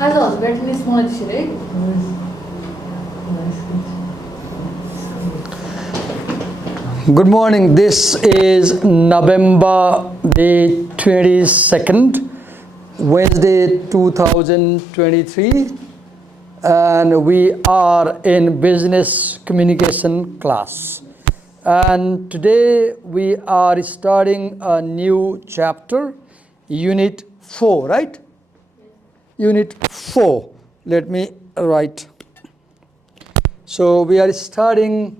Also, very small right? Good morning. This is November the 22nd, Wednesday 2023, and we are in business communication class. And today we are starting a new chapter, Unit 4, right? Unit 4. Let me write. So we are starting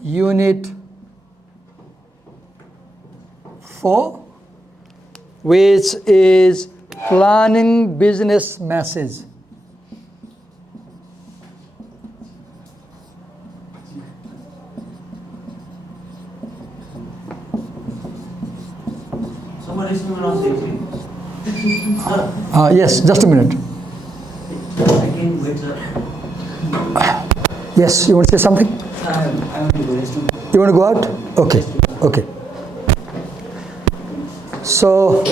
Unit 4, which is planning business message. Somebody is on the Yes, just a minute. I can wait, sir. Yes, you want to say something? I want to go restroom. You want to go out? Okay, okay. So,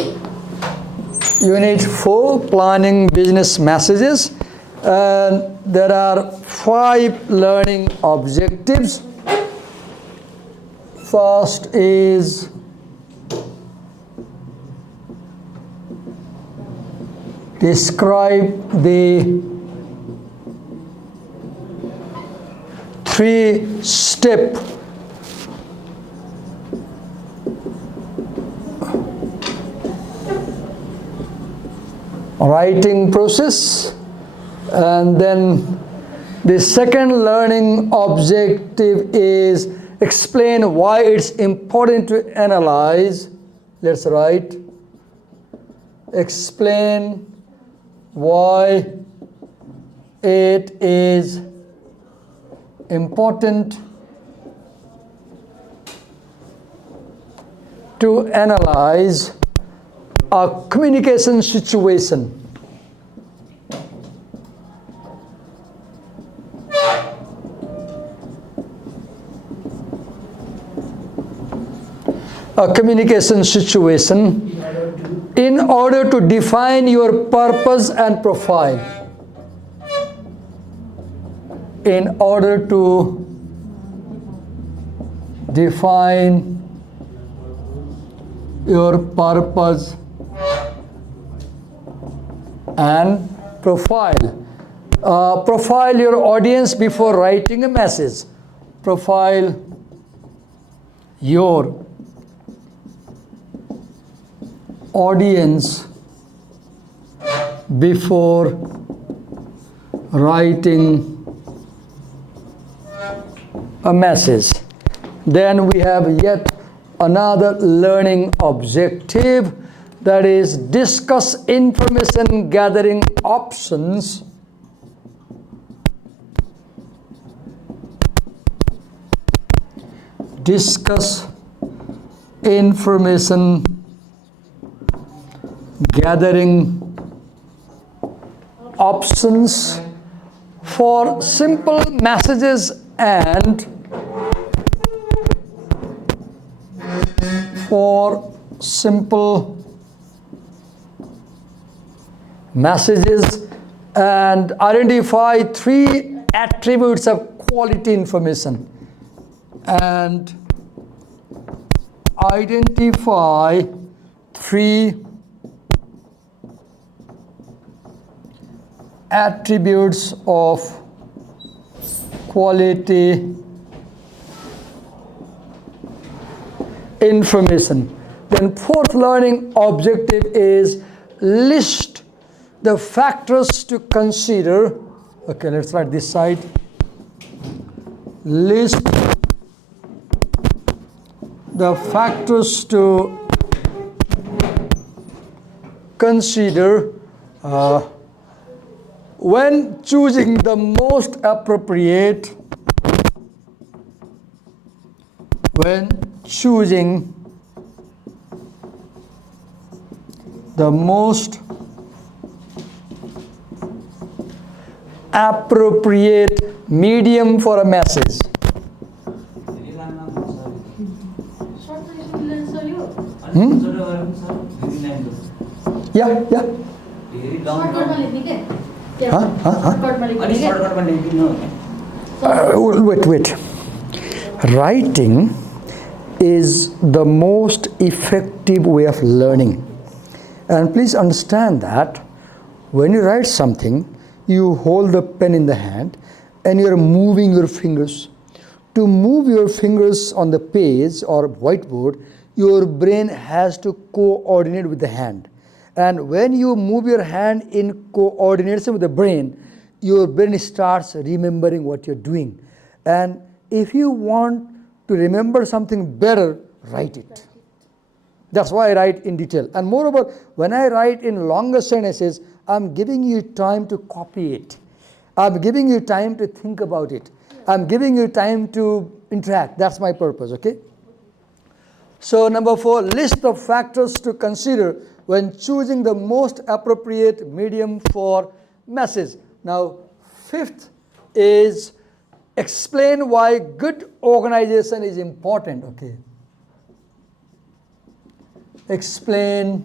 Unit 4, planning business messages. And there are 5 learning objectives. First is describe the 3-step writing process. And then the second learning objective is explain why it's important to analyze. Let's write. Explain why it is important to analyze a communication situation. A communication situation in order to define your purpose and profile. In order to define your purpose and profile. Profile your audience before writing a message. Profile your audience before writing a message. Then we have yet another learning objective, that is discuss information gathering options discuss information gathering options for simple messages and for simple messages, and identify 3 attributes of quality information, and identify 3 attributes of quality information. Then 4th learning objective is list the factors to consider. Okay, let's write this side. List the factors to consider when choosing the most appropriate medium for a message. Yeah. धेरै long सर्टकटमा long लेख्ने के? सर्टकटमा लेख्ने अनि के? सर्टकटमा लेखिदिनु हो क्या Wait. Writing is the most effective way of learning. And please understand that when you write something, you hold the pen in the hand and you are moving your fingers. To move your fingers on the page or whiteboard, your brain has to coordinate with the hand. And when you move your hand in coordination with the brain, your brain starts remembering what you're doing. And if you want to remember something better, write it. That's why I write in detail. And moreover, when I write in longer sentences, I'm giving you time to copy it. I'm giving you time to think about it. I'm giving you time to interact. That's my purpose, okay? So number 4, list the factors to consider when choosing the most appropriate medium for message. Now, 5th is explain why good organization is important, okay? Explain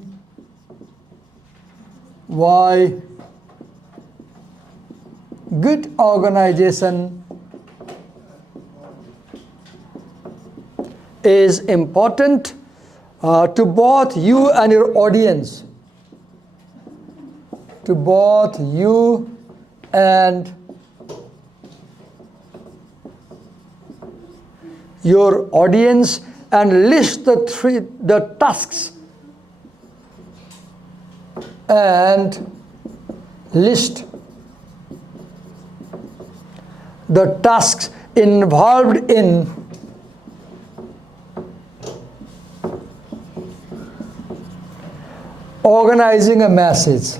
why good organization is important to both you and your audience. To both you and your audience, and list the tasks and list the tasks involved in organizing a message.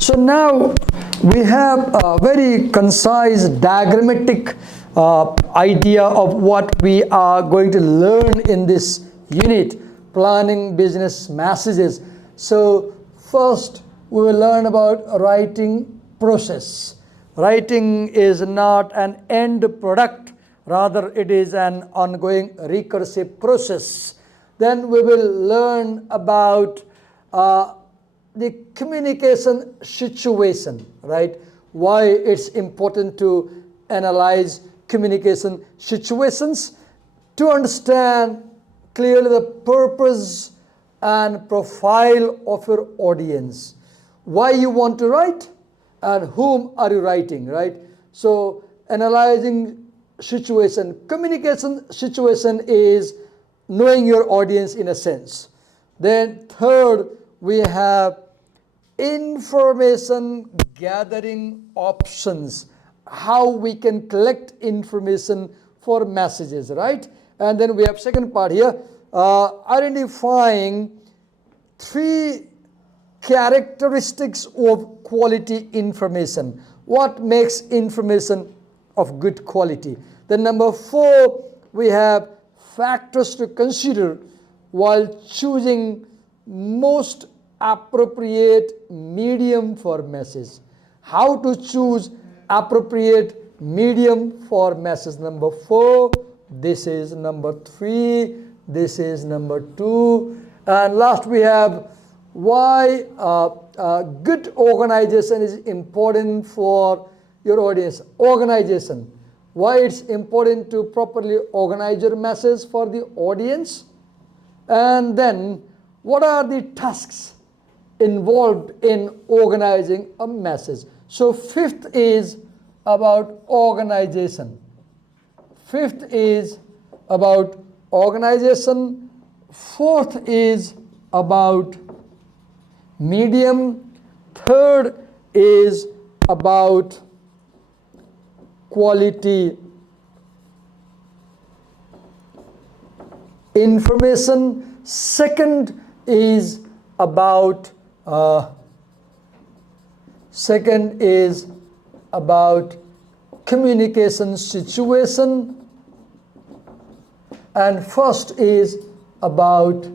So now we have a very concise diagrammatic idea of what we are going to learn in this unit, planning business messages. So first we will learn about writing process. Writing is not an end product, rather it is an ongoing recursive process. Then we will learn about the communication situation, right? Why it's important to analyze communication situations to understand clearly the purpose and profile of your audience. Why you want to write and whom are you writing, right? So analyzing situation, communication situation is knowing your audience in a sense. Then third, we have information gathering options, how we can collect information for messages, right? And then we have second part here, identifying 3 characteristics of quality information. What makes information of good quality? Then number 4, we have factors to consider while choosing most appropriate medium for message. How to choose appropriate medium for message. Number 4, this is number 3, this is number 2, and last we have why good organization is important for your audience. Organization, why it's important to properly organize your message for the audience, and then what are the tasks involved in organizing a message. So 5th is about organization. 5th is about organization. 4th is about medium. 3rd is about quality information. 2nd is about communication situation, and 1st is about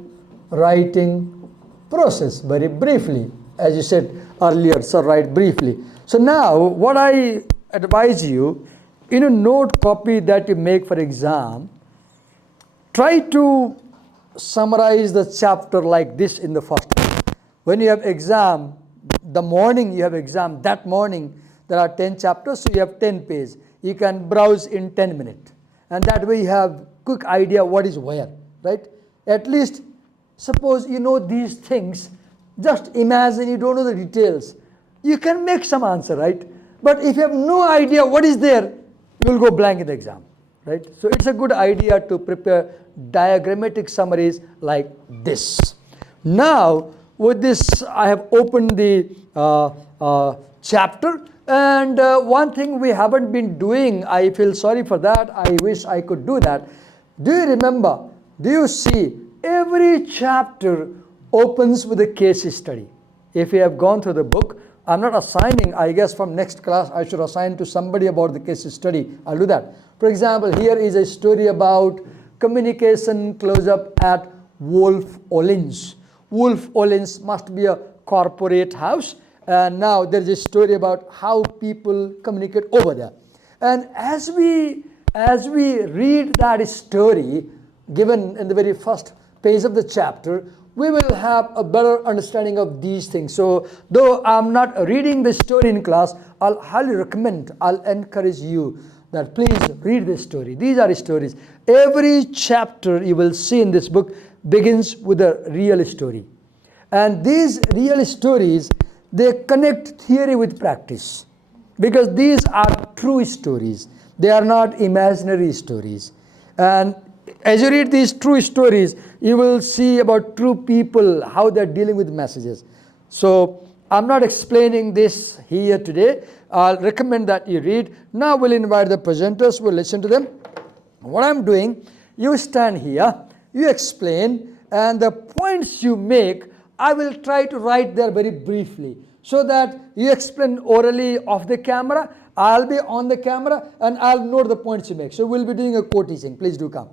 writing process. Very briefly, as you said earlier, so write briefly. So now what I advise you, in a note copy that you make for exam, Try to summarize the chapter like this in the first day. When you have exam, the morning you have exam, that morning there are 10 chapters, so you have 10 pages. You can browse in 10 minutes. And that way you have quick idea what is where, right? At least, suppose you know these things, just imagine you don't know the details. You can make some answer, right? But if you have no idea what is there, you will go blank in the exam, right? So it's a good idea to prepare diagrammatic summaries like this. Now, with this, I have opened the chapter, and one thing we haven't been doing, I feel sorry for that, I wish I could do that. Do you remember, do you see, every chapter opens with a case study. If you have gone through the book, I'm not assigning, I guess from next class I should assign to somebody about the case study. I'll do that. For example, here is a story about communication close-up at Wolf Ollins. Wolf Ollins must be a corporate house, and now there is a story about how people communicate over there. And as we read that story given in the very first page of the chapter, we will have a better understanding of these things. So though I'm not reading the story in class, I'll highly recommend, I'll encourage you that please read this story. These are stories. Every chapter you will see in this book begins with a real story. And these real stories, they connect theory with practice, because these are true stories. They are not imaginary stories. And as you read these true stories, you will see about true people, how they're dealing with messages. So I'm not explaining this here today. I'll recommend that you read. Now we'll invite the presenters, we'll listen to them. What I'm doing, you stand here, you explain, and the points you make, I will try to write there very briefly, so that you explain orally off the camera, I'll be on the camera, and I'll note the points you make. So we'll be doing a co-teaching. Please do come.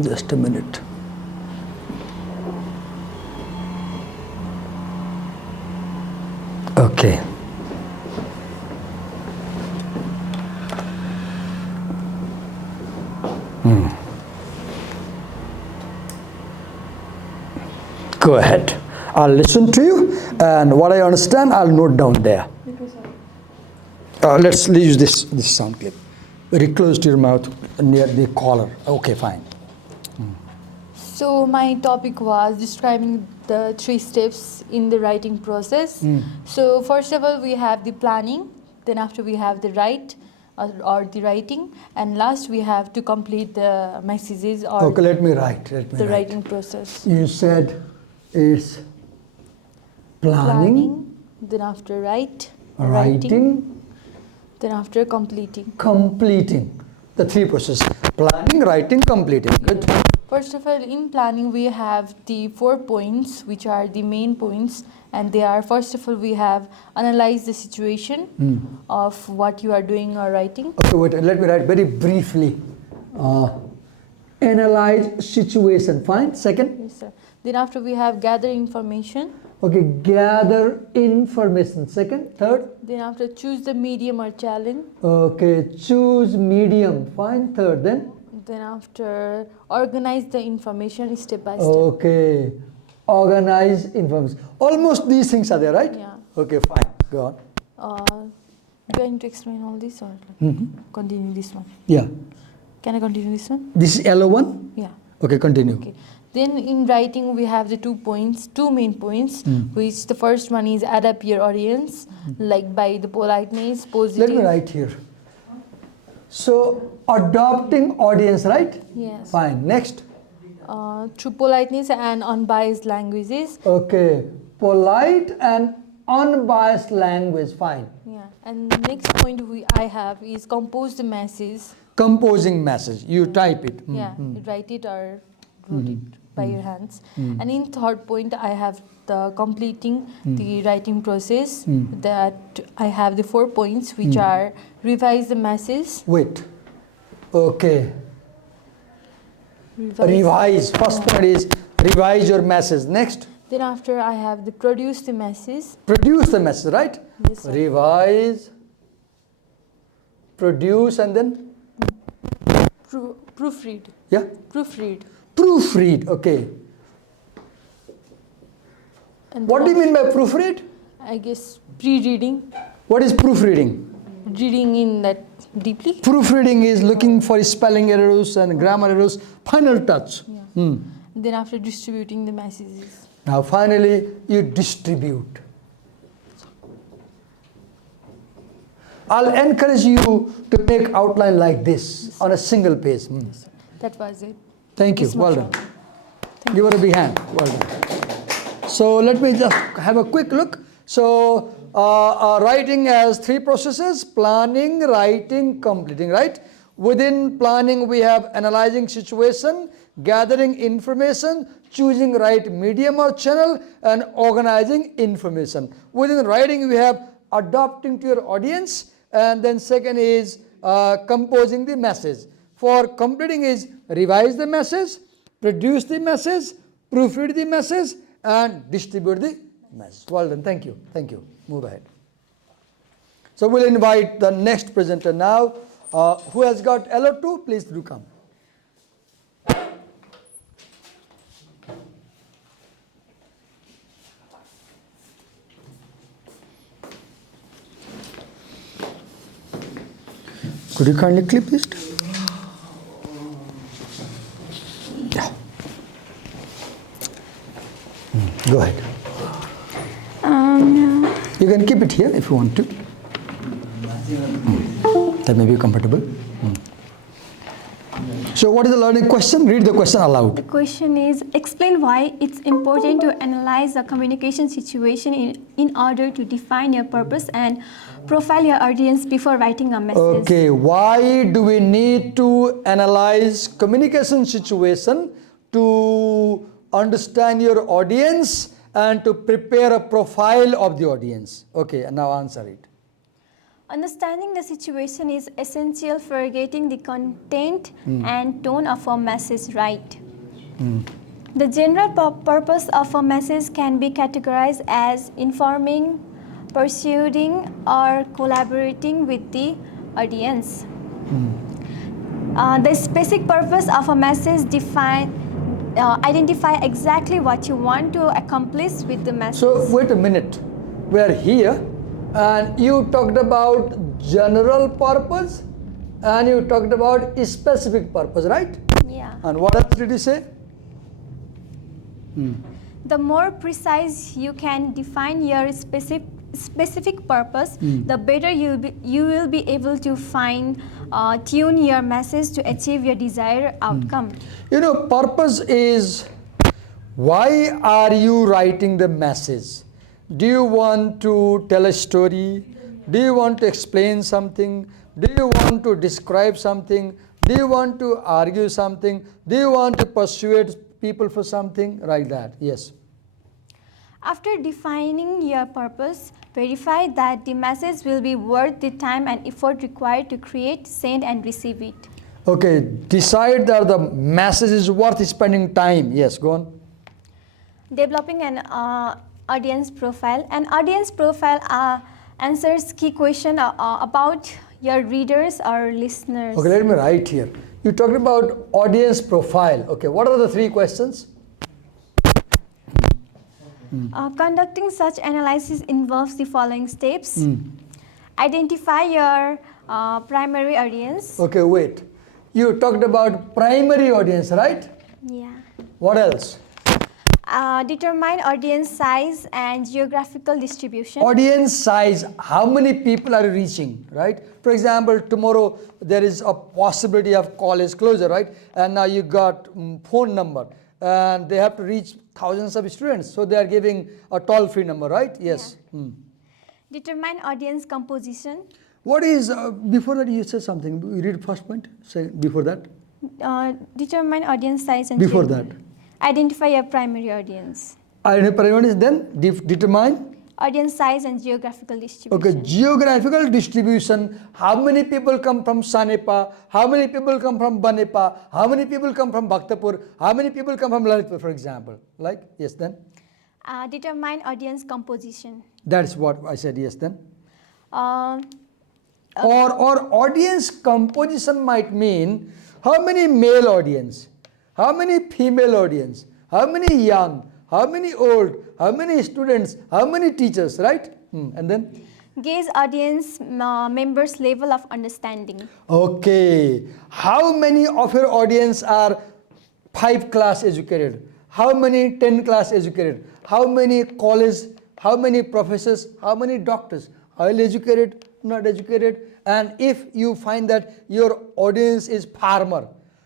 Just a minute. Okay. Go ahead. I'll listen to you, and what I understand, I'll note down there. Let's use this sound clip. Very close to your mouth, near the collar. Okay, fine. So my topic was describing the 3 steps in the writing process. So first of all, we have the planning, then after we have the write or the writing, and last we have to complete the messages or Okay, let me write. the writing process. You said it's planning, then after writing, then after completing. completing. The 3 processes: planning, writing, completing. Good. First of all, in planning, we have the 4 points, which are the main points, and they are, first of all, we have analyze the situation of what you are doing or writing. Okay, wait, let me write very briefly. Analyze situation. Fine. Second. Yes, sir. Then after we have gather information. Okay, gather information. Second. Third. Then after choose the medium or challenge. Okay, choose medium. Fine. Third. Then after organize the information step by step. Okay, organize information. Almost these things are there, right? Yeah. Okay, fine. Go on. Do I need to explain all this or continue this one? Yeah. Can I continue this one? This is yellow one? Yeah. Okay, continue. Okay. Then in writing we have the 2 points, 2 main points, which the first one is adapt your audience, like by the politeness, positive. Let me write here. So, adopting audience, right? Yes. Fine. Next. Through politeness and unbiased languages. Okay. Polite and unbiased language. Fine. Yeah. And the next point I have is compose the message. Composing message. You type it. Yeah. You write it or wrote it by your hands. And in third point, I have the completing the writing process. That I have the 4 points, which are revise the message. Wait. Okay. Revise. First point is revise your message. Next, Then after I have the produce the message. produce the message, right? Yes, sir. Revise, produce, and then Proofread. yeah, Proofread. proofread. Okay. And What do then you mean by proofread? I guess pre-reading. What is proofreading? Reading in that deeply. Proofreading is looking for spelling errors and grammar errors. Final touch. Yeah. Then after distributing the messages. Now finally you distribute. I'll encourage you to make outline like this on a single page. That was it. Thank you. This Well much done. Give her a big hand. Well done. So let me just have a quick look. So writing has three processes: planning, writing, completing, right? Within planning we have analyzing situation, gathering information, choosing right medium or channel, and organizing information. Within writing we have adapting to your audience, and then second is composing the message. For completing is revise the message, produce the message, proofread the message, and distribute the message. Well done. Thank you. Thank you. Move ahead. So we'll invite the next presenter now. Who has got LO2? Please do come. Could you kindly clip it? Yeah. Go ahead. You can keep it here if you want to. That may be comfortable. So what is the learning question? Read the question aloud. The question is, explain why it's important to analyze the communication situation in order to define your purpose and profile your audience before writing a message. Okay, why do we need to analyze communication situation to understand your audience and to prepare a profile of the audience? Okay, and now answer it. Understanding the situation is essential for getting the content and tone of a message right. The general purpose of a message can be categorized as informing, persuading, or collaborating with the audience. The specific purpose of a message identify exactly what you want to accomplish with the message. So wait a minute. We are here and you talked about general purpose and you talked about specific purpose, right? Yeah. And what else did you say? The more precise you can define your specific purpose, the better you will be able to tune your message to achieve your desired outcome. You know, purpose is why are you writing the message? Do you want to tell a story? Do you want to explain something? Do you want to describe something? Do you want to argue something? Do you want to persuade people for something? Like that, yes. After defining your purpose, verify that the message will be worth the time and effort required to create, send, and receive it. Okay, decide that the message is worth spending time. Yes, go on. Developing an audience profile. An audience profile answers key question about your readers or listeners. Okay, let me write here. You talked about audience profile. Okay, what are the three questions? Conducting such analysis involves the following steps. Identify your primary audience. Okay, wait. You talked about primary audience, right? Yeah. What else? Determine audience size and geographical distribution. Audience size, how many people are you reaching, right? For example, tomorrow there is a possibility of college closure, right? And now you got phone number and they have to reach thousands of students. So they are giving a toll-free number, right? Yes. Yeah. Determine audience composition. What is, before that you said something. You read first point, say before that. Determine audience size and Before that. Identify your primary audience. Identify primary audience, then determine audience size and geographical Okay, distribution. geographical distribution. How many people come from Sanepa? How many people come from Banepa? How many people come from Bhaktapur? How many people come from Lalitpur, for example? Like, yes, then? Determine audience composition. That's what I said, yes, then? Uh, Or audience composition might mean how many male audience, how many female audience, how many young, how many old, how many students, how many teachers, right? And then? Gauge audience members' level of understanding. Okay, how many of your audience are 5 class educated? How many 10 class educated? How many college, how many professors, how many doctors? Well educated, not educated? And if you find that your audience is farmer,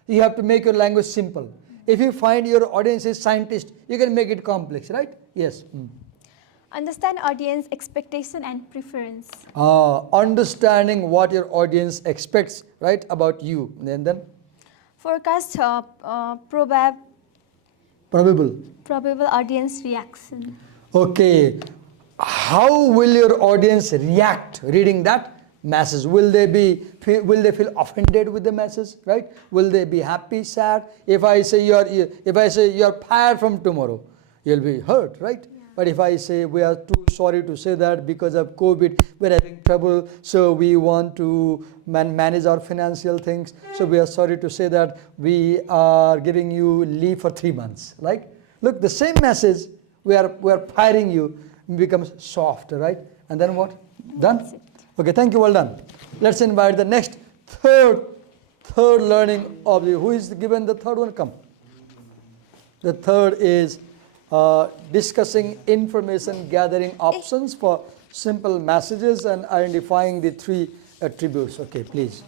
you have to make your language simple. If you find your audience is scientist, you can make it complex, right? Yes. Understand audience expectation and preference. Understanding what your audience expects, right, about you. And then? Forecast probable audience reaction. Okay, how will your audience react reading that message? Will they feel offended with the message, right? Will they be happy, sad? If I say you're fired from tomorrow, you'll be hurt, right? Yeah. But if I say we are too sorry to say that because of COVID we're having trouble, so we want to manage our financial things, so we are sorry to say that we are giving you leave for 3 months. Like, look, the same message, we are firing you, becomes soft, right? And then what? Done? Okay, thank you, well done. Let's invite the next third learning object. Who is given the third one? Come. The third is discussing information gathering options for simple messages and identifying the 3 attributes. Okay, please.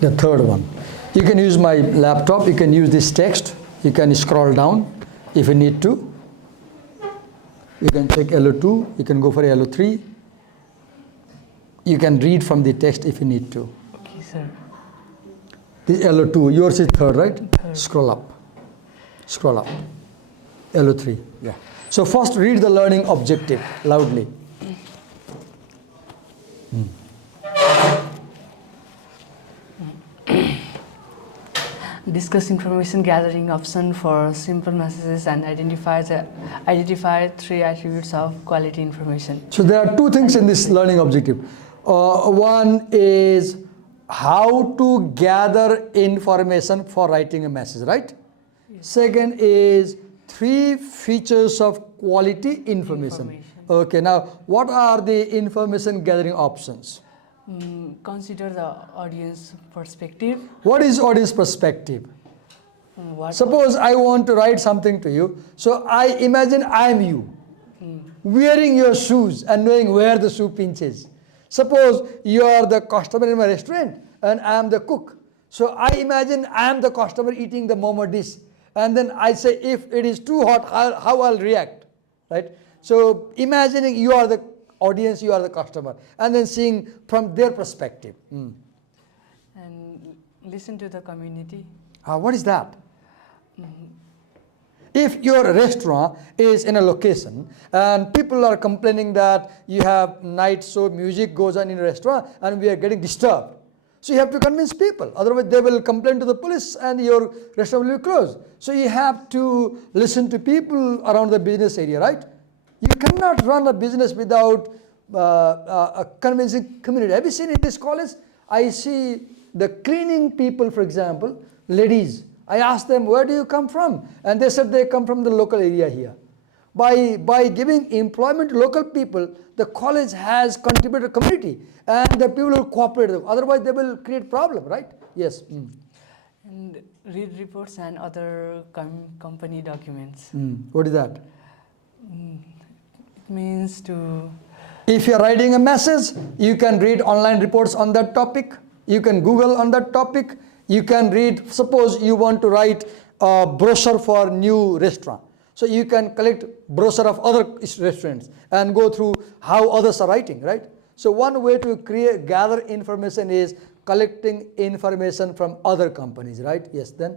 The third one. You can use my laptop, you can use this text, you can scroll down if you need to. You can check LO2, you can go for LO3. You can read from the text if you need to. Okay, sir. This LO2, yours is third, right? Third. Scroll up. Scroll up. LO3. Yeah. So first read the learning objective loudly. Discuss information gathering option for simple messages and identify 3 attributes of quality information. So there are 2 things in this learning objective. One is how to gather information for writing a message, right? Yes. Second is 3 features of quality information. Okay, now what are the information gathering options? Consider the audience perspective. What is audience perspective? Suppose I want to write something to you. So I imagine I am you, wearing your shoes and knowing where the shoe pinch is. Suppose you are the customer in my restaurant and I am the cook. So I imagine I am the customer eating the momo dish. And then I say if it is too hot, how I'll react, right? So imagining you are the audience, you are the customer, and then seeing from their perspective. And listen to the community. What is that? If your restaurant is in a location and people are complaining that you have night show, music goes on in a restaurant and we are getting disturbed. So you have to convince people, otherwise they will complain to the police and your restaurant will be closed. So you have to listen to people around the business area, right? You cannot run a business without a convincing community. Have you seen in this college? I see the cleaning people, for example, ladies. I asked them, where do you come from? And they said they come from the local area here. By giving employment to local people, the college has contributed to community and the people will cooperate. Otherwise, they will create problem, right? Yes. And read reports and other company documents. What is that? It means to... If you are writing a message, you can read online reports on that topic. You can Google on that topic. You can read, suppose you want to write a brochure for new restaurant. So you can collect brochure of other restaurants and go through how others are writing, right? So one way to gather information is collecting information from other companies, right? Yes, then?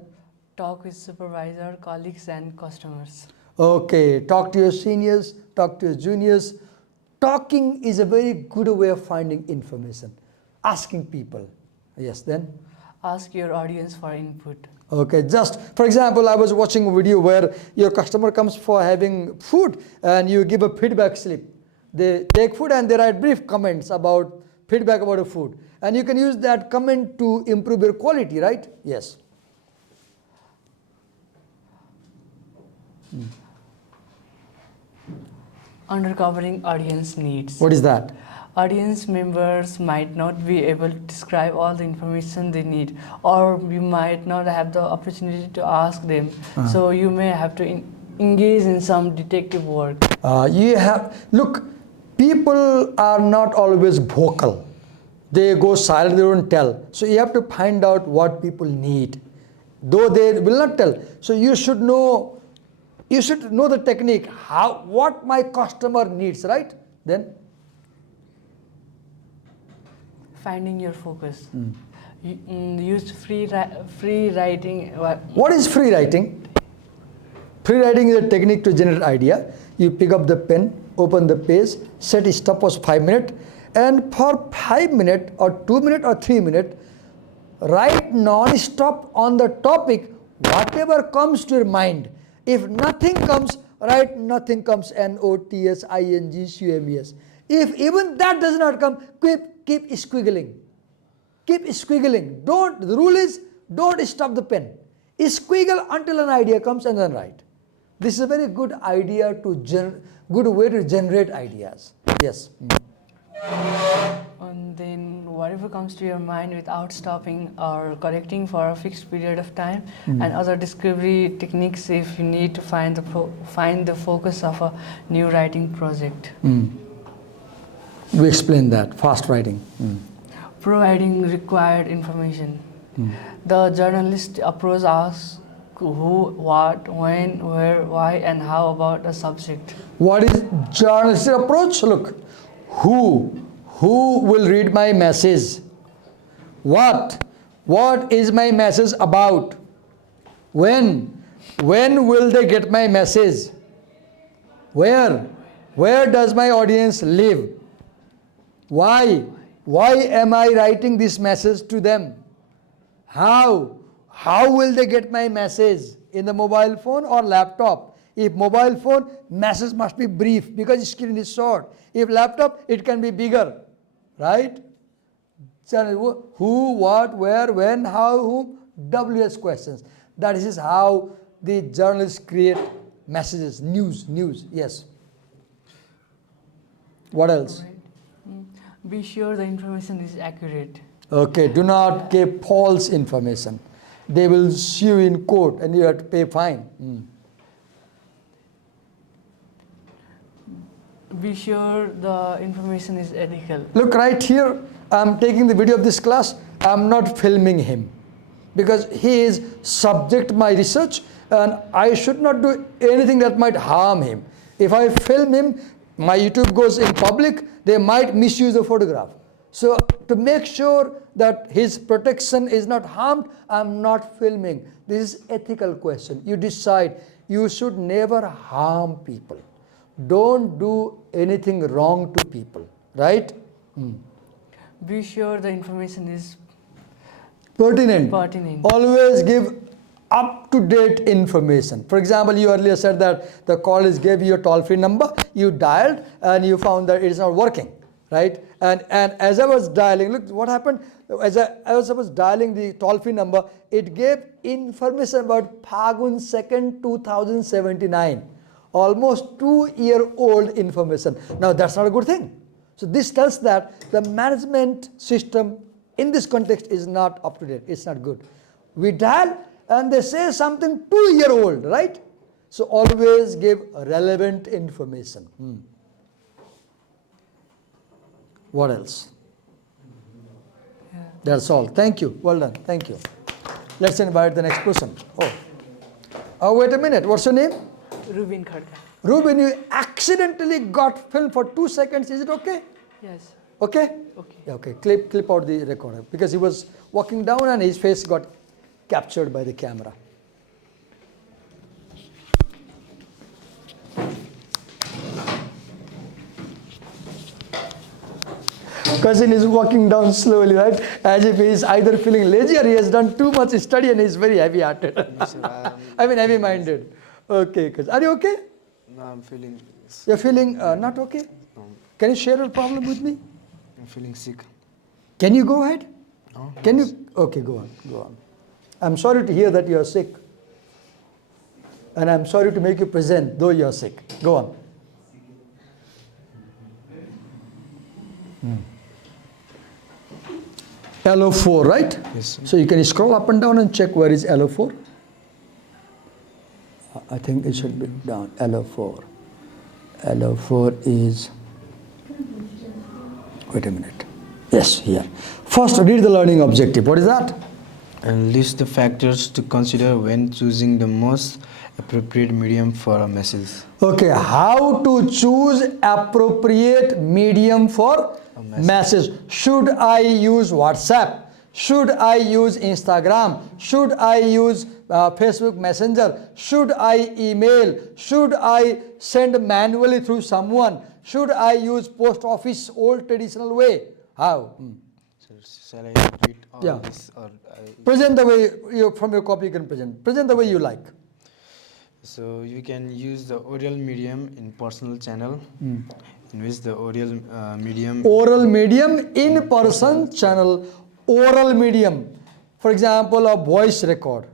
Talk with supervisor, colleagues, and customers. Okay, talk to your seniors, talk to your juniors. Talking is a very good way of finding information. Asking people. Yes, then? Ask your audience for input. Okay, just for example, I was watching a video where your customer comes for having food and you give a feedback slip. They take food and they write brief comments about feedback about the food. And you can use that comment to improve your quality, right? Yes. Undercovering audience needs. What is that? Audience members might not be able to describe all the information they need, or you might not have the opportunity to ask them. So you may have to engage in some detective work. Look, people are not always vocal. They go silent, they don't tell. So you have to find out what people need, though they will not tell. So you should know the technique, what my customer needs, right? Then? Finding your focus. Use free writing. What is free writing? Free writing is a technique to generate idea. You pick up the pen, open the page, set a stopwatch 5 minutes, and for 5 minutes or 2 minutes or 3 minutes, write non-stop on the topic whatever comes to your mind. If nothing comes, write nothing comes, NOTSINGCUMES. If even that does not come, keep squiggling. Keep squiggling. The rule is don't stop the pen. Squiggle until an idea comes and then write. This is a very good idea good way to generate ideas. Yes. And then whatever comes to your mind without stopping or correcting for a fixed period of time, and other discovery techniques if you need to find the focus of a new writing project. We explain that, fast writing. Providing required information. The journalist approach asks who, what, when, where, why, and how about a subject. What is journalistic approach? Look, who will read my message? What is my message about? When will they get my message? Where does my audience live? Why am I writing this message to them? How will they get my message? In the mobile phone or laptop? If mobile phone, message must be brief because screen is short. If laptop, it can be bigger, right? So who, what, where, when, how, whom, WS questions. That is how the journalists create messages, news, yes. What else? Be sure the information is accurate. Okay, do not give false information. They will sue you in court and you have to pay fine. Be sure the information is ethical. Look right here, I'm taking the video of this class. I'm not filming him because he is subject to my research and I should not do anything that might harm him. If I film him, my YouTube goes in public, they might misuse the photograph. So to make sure that his protection is not harmed, I'm not filming. This is ethical question. You decide. You should never harm people. Don't do anything wrong to people, right? Be sure the information is Pertinent. pertinent. Always give up-to-date information. For example, you earlier said that the college gave you a toll-free number, you dialed and you found that it is not working, right? And as I was dialing, look what happened. As I was dialing the toll-free number, it gave information about Phagun 2nd, 2079. Almost 2-year-old information. Now that's not a good thing. So this tells that the management system in this context is not up to date. It's not good. We dial and they say something 2-year-old, right? So always give relevant information. What else? That's all. Thank you. Well done. Thank you. Let's invite the next person. Oh, wait a minute. What's your name? Rubin Khadka. Rubin, you accidentally got filmed for 2 seconds. Is it okay? Yes. Okay? Okay. Yeah, okay. Clip out the recorder because he was walking down and his face got captured by the camera. Cousin is walking down slowly, right? As if he is either feeling lazy or he has done too much study and he is very heavy-hearted. Yes, sir, I mean, heavy-minded. Okay, cousin. Are you okay? no, I'm feeling. You're feeling not okay? No, Can you share your problem with me? I'm feeling sick. Can you go ahead? No. Can you? Okay, go on. Go on. I'm sorry to hear that you are sick. And I'm sorry to make you present, though you are sick. Go on. LO4, right? Yes, sir. So you can scroll up and down and check where is LO4. I think it should be down. LO4. LO4 is. Wait a minute. Yes, here. First, read the learning objective. What is that? And list the factors to consider when choosing the most appropriate medium for a message. Okay, how to choose appropriate medium for A message. message. Should I use WhatsApp? Should I use Instagram? Should I use Facebook Messenger? Should I email? Should I send manually through someone? Should I use post office old traditional way? How? So shall I read all Yeah. this or Present the way you, from your copy you can present. Present the way you like. so you can use the oral medium in personal channel, in which the oral medium Oral medium, in person channel, oral medium. For example, a voice record,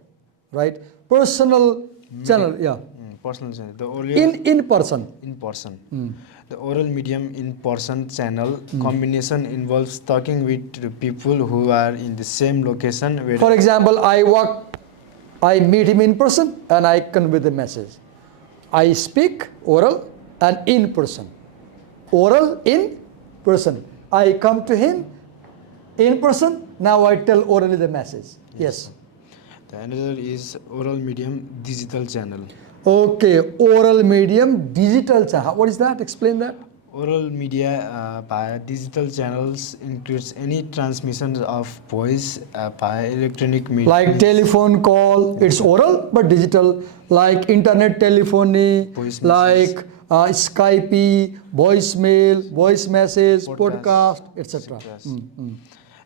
right? Personal channel, yeah. personal channel. The oral In person. in person. The oral medium in person channel combination involves talking with the people who are in the same location where For example, I meet him in person and I convey the message. I speak oral and in person. Oral in person. I come to him in person. Now I tell orally the message. Yes. the another is oral medium digital channel. Okay, oral medium, digital channel. What is that? Explain that. Oral media via digital channels includes any transmission of voice via electronic media. Like telephone call, it's oral but digital. Like internet telephony, Voice like Skype, voicemail, voice message, Podcast, podcast, etc. etc.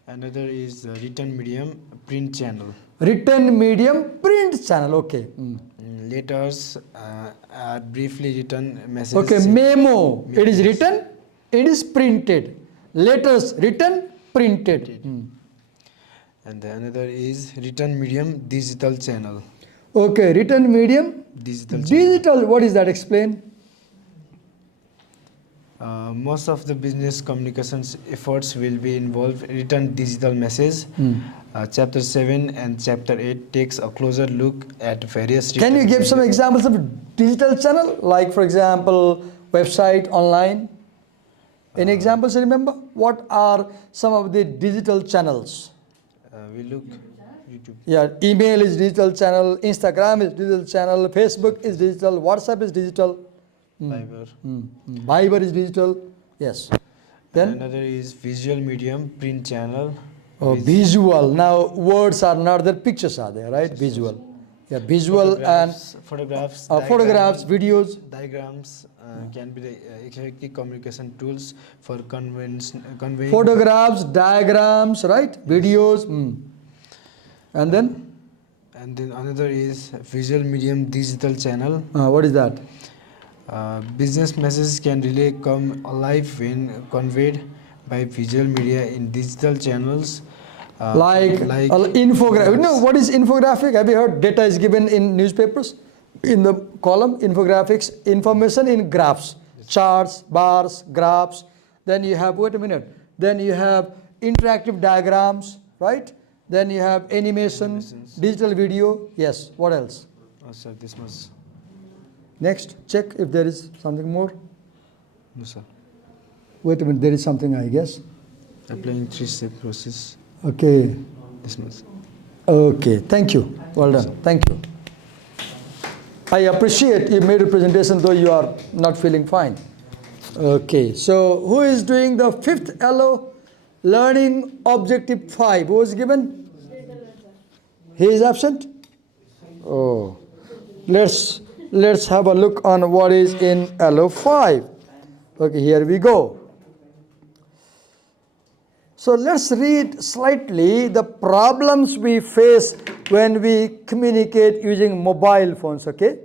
Another is the written medium print channel. Written medium, print channel. Okay. Letters are briefly written messages. Okay, memo. It is written, it is printed. Letters written, printed. And the another is written medium digital channel. Okay, written medium, Digital channel. digital. What is that? Explain. Most of the business communications efforts will be involved written digital message. Chapter 7 and chapter 8 takes a closer look at various Can you written give some media. examples of digital channel? Like, for example, website, online? Any examples, remember? What are some of the digital channels? We look YouTube. Yeah, email is digital channel, Instagram is digital channel, Facebook is digital, WhatsApp is digital, Fiverr. Viber is digital. Yes. Then, Another is visual medium print channel. oh, visual. Now, words are not there, pictures are there, right? Visual. Yeah, visual and photographs, photographs, videos. diagrams can be the effective communication tools for conveying Photographs, diagrams, right? Videos. And then, another is visual medium digital channel. what is that? Business messages can really come alive when conveyed by visual media in digital channels. Like infographic. No, what is infographic? Have you heard? Data is given in newspapers. In the column, infographics, information in graphs, charts, bars, graphs. Then you have, wait a minute. Then you have interactive diagrams, right? Then you have animation, digital video. Yes. What else? Oh, sir, this was Next, check if there is something more. no, sir. Wait a minute. There is something, I guess. Applying 3-step process. Okay. This was. Okay. Thank you. Well done. Thank you. I appreciate you made a presentation though you are not feeling fine. Okay, so who is doing the fifth LO? Learning objective 5. Who was given? He is absent? Oh. Let's have a look on what is in LO5. Okay, here we go. So let's read slightly the problems we face when we communicate using mobile phones, okay?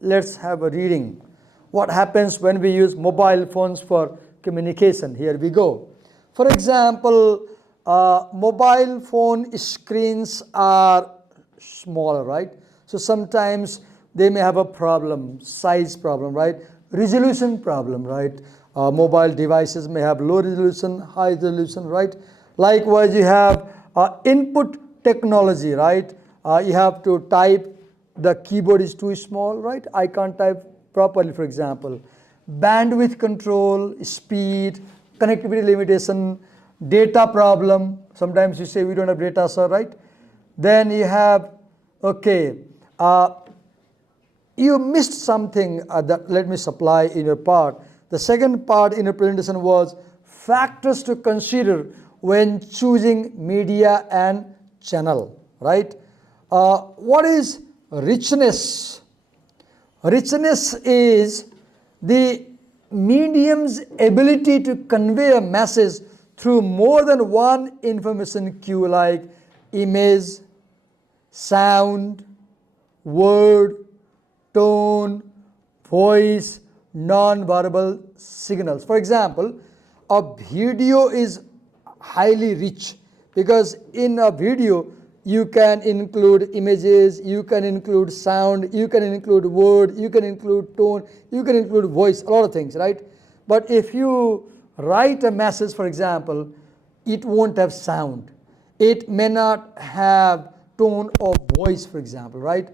Let's have a reading. What happens when we use mobile phones for communication? Here we go. For example, mobile phone screens are small, right? So sometimes they may have a problem, size problem, right? Resolution problem, right? Mobile devices may have low resolution, high resolution, right? Likewise, you have input technology, right? You have to type, the keyboard is too small, right? I can't type properly, for example. Bandwidth control, speed, connectivity limitation, data problem. Sometimes you say we don't have data, sir, right? Then you have, okay, you missed something that let me supply in your part. The second part in your presentation was factors to consider when choosing media and channel, right? What is richness? Richness is the medium's ability to convey a message through more than one information cue like image, sound, word, tone, voice, non-verbal signals. For example, a video is highly rich because in a video you can include images, you can include sound, you can include word, you can include tone, you can include voice, a lot of things, right? But if you write a message, for example, it won't have sound. It may not have tone or voice, for example, right?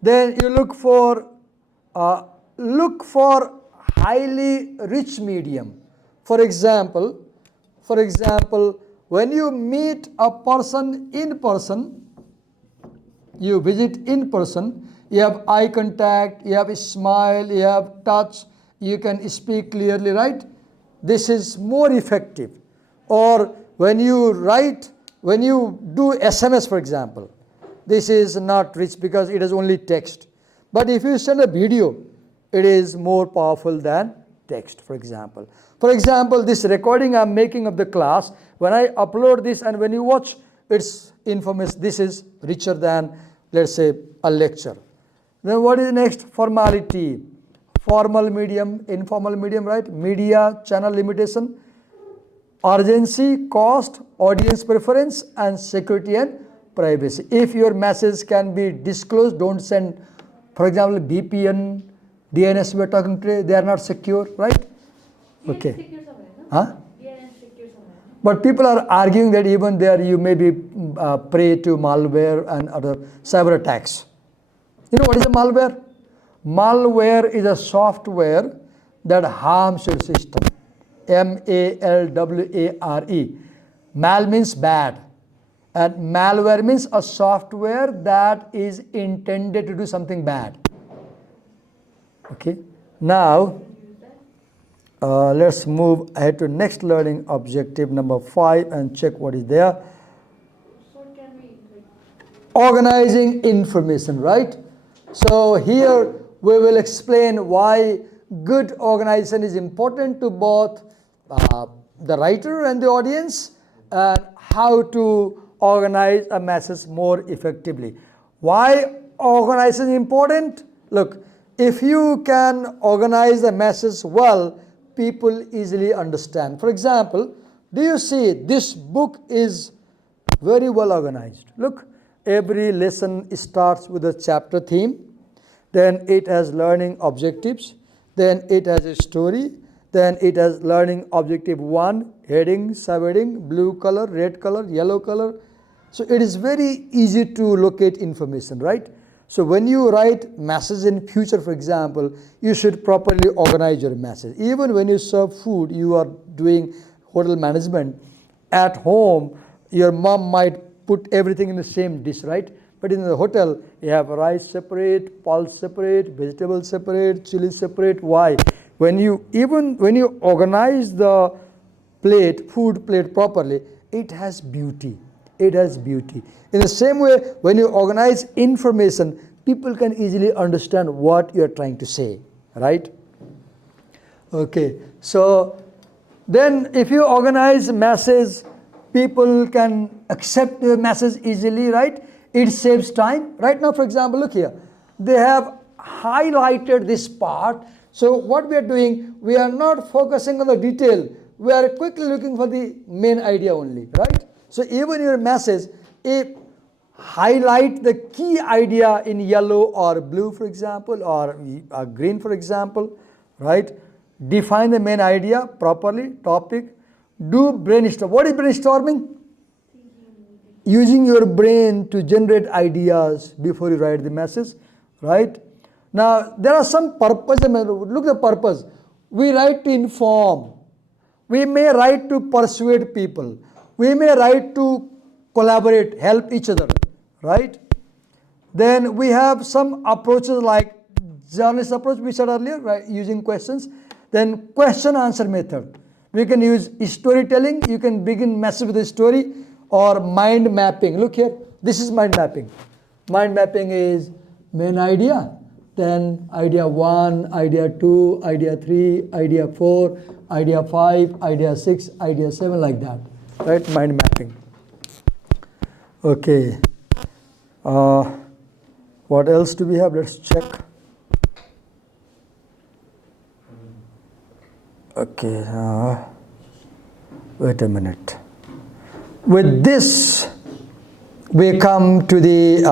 Then you look for highly rich medium. For example, when you meet a person in person, you visit in person, you have eye contact, you have a smile, you have touch, you can speak clearly, right? This is more effective. Or when you do SMS, for example, this is not rich because it is only text. But if you send a video, it is more powerful than text, for example. For example, this recording I'm making of the class, when I upload this and when you watch, it's information. This is richer than, let's say, a lecture. Then what is next? Formality. Formal medium, informal medium, right? Media, channel limitation, urgency, cost, audience preference, and security and privacy. If your message can be disclosed, don't send, for example, VPN, DNS we are talking today, they are not secure, right? Okay. Huh? But people are arguing that even there you may be prey to malware and other cyber attacks. You know what is a malware? Malware is a software that harms your system. M-A-L-W-A-R-E. Mal means bad. And malware means a software that is intended to do something bad. Okay. Now, let's move ahead to next learning objective number 5 and check what is there. Organizing information, right? So here we will explain why good organization is important to both the writer and the audience, and how to organize a message more effectively. Why organization is important? Look, if you can organize a message well, people easily understand. For example, do you see this book is very well organized? Look, every lesson starts with a chapter theme, then it has learning objectives, then it has a story, then it has learning objective 1, heading, subheading, blue color, red color, yellow color. So it is very easy to locate information, right? So when you write messages in future, for example, you should properly organize your message. Even when you serve food, you are doing hotel management. At home, your mom might put everything in the same dish, right? But in the hotel, you have rice separate, pulse separate, vegetables separate, chili separate. Why? when you organize the food plate properly, it has beauty. It has beauty. In the same way, when you organize information, people can easily understand what you are trying to say, right? Okay, so then if you organize message, people can accept the message easily, right? It saves time. Right now, for example, look here. They have highlighted this part. So what we are doing, we are not focusing on the detail. We are quickly looking for the main idea only, right? So even your message, if highlight the key idea in yellow or blue, for example, or green, for example, right? Define the main idea properly, topic. Do brainstorm. What is brainstorming? Using your brain to generate ideas before you write the message, right? Now, there are some purposes. Look at the purpose. We write to inform. We may write to persuade people. We may write to collaborate, help each other, right? Then we have some approaches like journalist approach we said earlier, right? Using questions. Then question answer method. We can use storytelling. You can begin message with a story or mind mapping. Look here. This is mind mapping. Mind mapping is main idea. Then idea 1, idea 2, idea 3, idea 4, idea 5, idea 6, idea 7, like that. Right? Mind mapping. Okay. What else do we have? Let's check. Okay. Wait a minute. With this, we come to the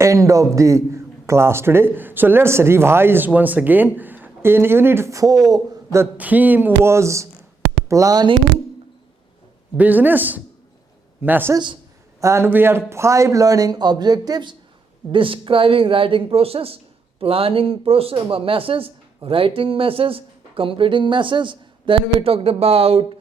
end of the class today. So let's revise once again. In Unit 4, the theme was planning, business, message, and we had 5 learning objectives: describing writing process, planning process, message, writing message, completing message. Then we talked about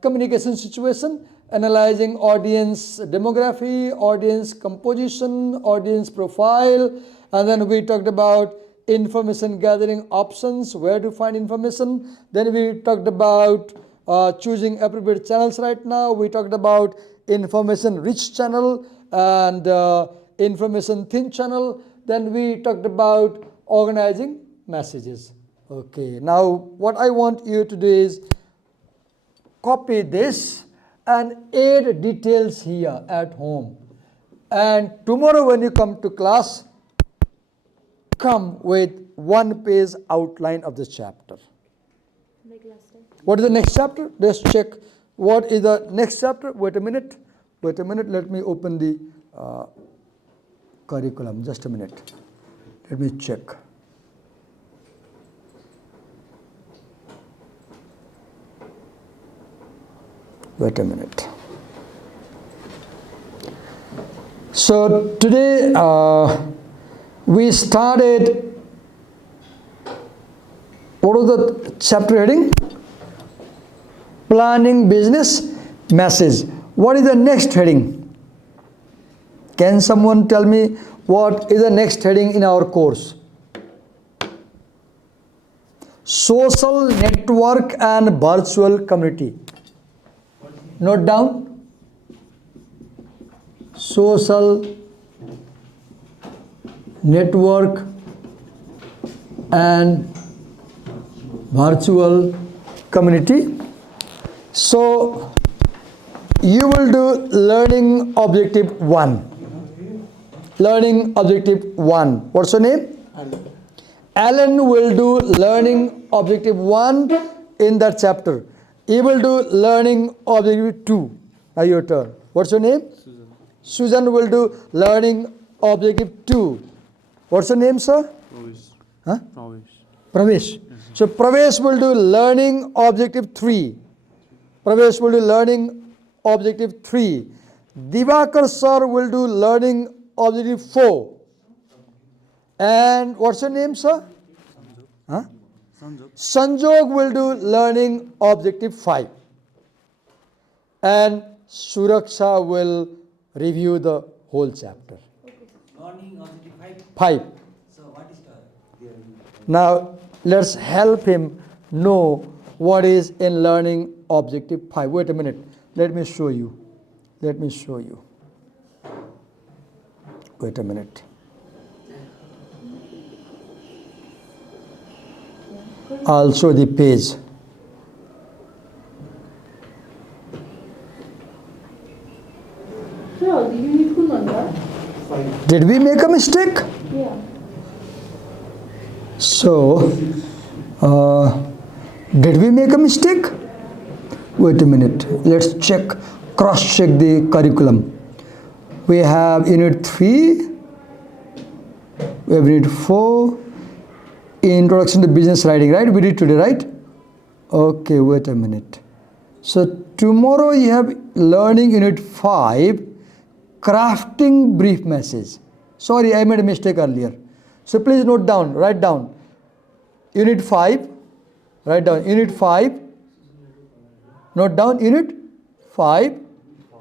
communication situation, analyzing audience demography, audience composition, audience profile, and then we talked about information gathering options, where to find information. Then we talked about choosing appropriate channels. Right now we talked about information rich channel and information thin channel. Then we talked about organizing messages. Okay, now what I want you to do is copy this and add details here at home. And tomorrow when you come to class, come with 1-page outline of this chapter. What is the next chapter? Let's check. What is the next chapter? Wait a minute. Let me open the curriculum. Just a minute. Let me check. Wait a minute. So today we started, what was the chapter heading? Planning, business, message. What is the next heading? Can someone tell me what is the next heading in our course? Social network and virtual community. Note down. Social network and virtual community. So you will do learning objective 1. Learning objective 1. What's your name? Alan will do learning objective 1 in that chapter. He will do learning objective 2. Now your turn. What's your name? Susan will do learning objective 2. What's your name, sir? Pravesh. Huh? Pravesh. Pravesh. So Pravesh will do learning objective 3. Pravesh will do learning objective 3. Divakar sir will do learning objective 4. And what's your name, sir? Huh? Sanjog will do learning objective 5. And Suraksha will review the whole chapter. Learning objective 5. 5. So what is the Now Let's help him know what is in learning objective 5. Wait a minute. Let me show you. Let me show you. Wait a minute. I'll show the page. Sure, did you need full number? Did we make a mistake? Yeah. So, did we make a mistake? Wait a minute. Let's check, cross-check the curriculum. We have Unit 3, we have Unit 4, Introduction to Business Writing, right? We did today, right? Okay, wait a minute. So, tomorrow you have Learning Unit 5, Crafting Brief Message. Sorry, I made a mistake earlier. So, please note down, write down. Unit 5, write down Unit 5, note down Unit 5,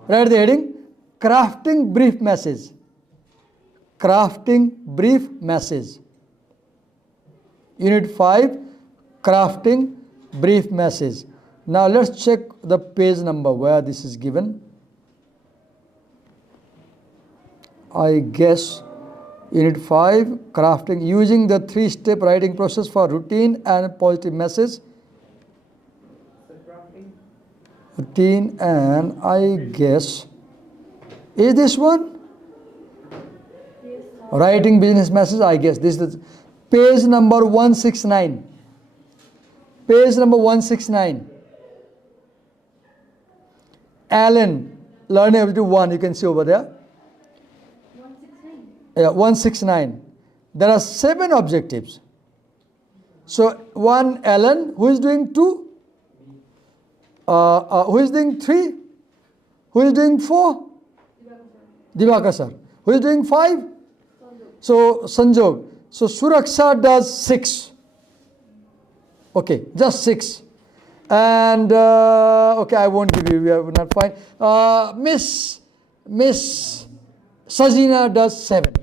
write the heading, Crafting Brief Message. Crafting Brief Message. Unit 5, Crafting Brief Message. Now let's check the page number where this is given. I guess Unit 5, Crafting, using the 3-step writing process for routine and positive message. Routine and I guess, is this one? Writing business message, I guess. This is page number 169. Page number 169. Alan, learning objective 1, you can see over there. 169. Yeah, 169. There are 7 objectives. So, 1 Alan, who is doing 2? Who is doing 3? Who is doing 4? Divakar sir. Who is doing 5? So, Sanjog. So, Suraksha does 6. Okay, just 6. And, okay, I won't give you, we are not fine. Miss Sajina does 7.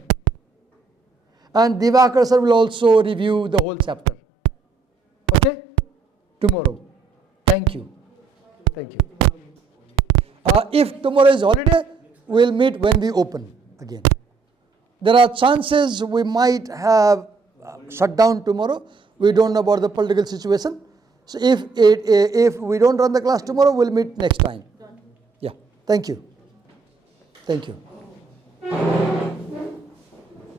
And Divakar sir will also review the whole chapter. Okay? Tomorrow. Thank you. Thank you. If tomorrow is holiday, we'll meet when we open again. There are chances we might have shut down tomorrow. We don't know about the political situation. So if we don't run the class tomorrow, we'll meet next time. Yeah. Thank you. Thank you.